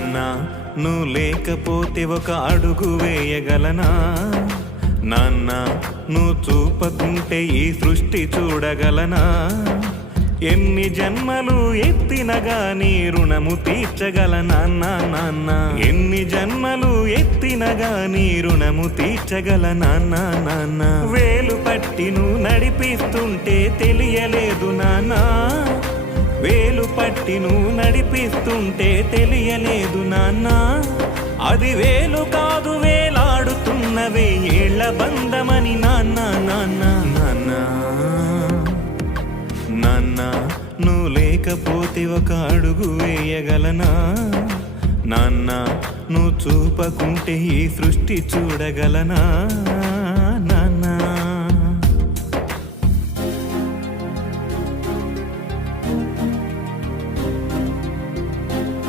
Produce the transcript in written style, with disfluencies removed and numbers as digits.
నాన్న నువ్వు లేకపోతే ఒక అడుగు వేయగలనా? నాన్న నువ్వు చూపకుంటే ఈ సృష్టి చూడగలనా? ఎన్ని జన్మలు ఎత్తిన గాని రుణము తీర్చగలనా నాన్న? ఎన్ని జన్మలు ఎత్తిన గాని రుణము తీర్చగలనా నాన్న? వేలు పట్టి నువ్వు నడిపిస్తుంటే తెలియలేదు నాన్న, వేలు పట్టి నువ్వు నడిపిస్తుంటే తెలియలేదు నాన్న. అది వేలు కాదు వేలాడుతున్న వేయేళ్ల బంధమని నాన్న నాన్న నాన్న. నాన్న నువ్వు లేకపోతే ఒక అడుగు వేయగలనా? నాన్న నువ్వు చూపకుంటే ఈ సృష్టి చూడగలనా?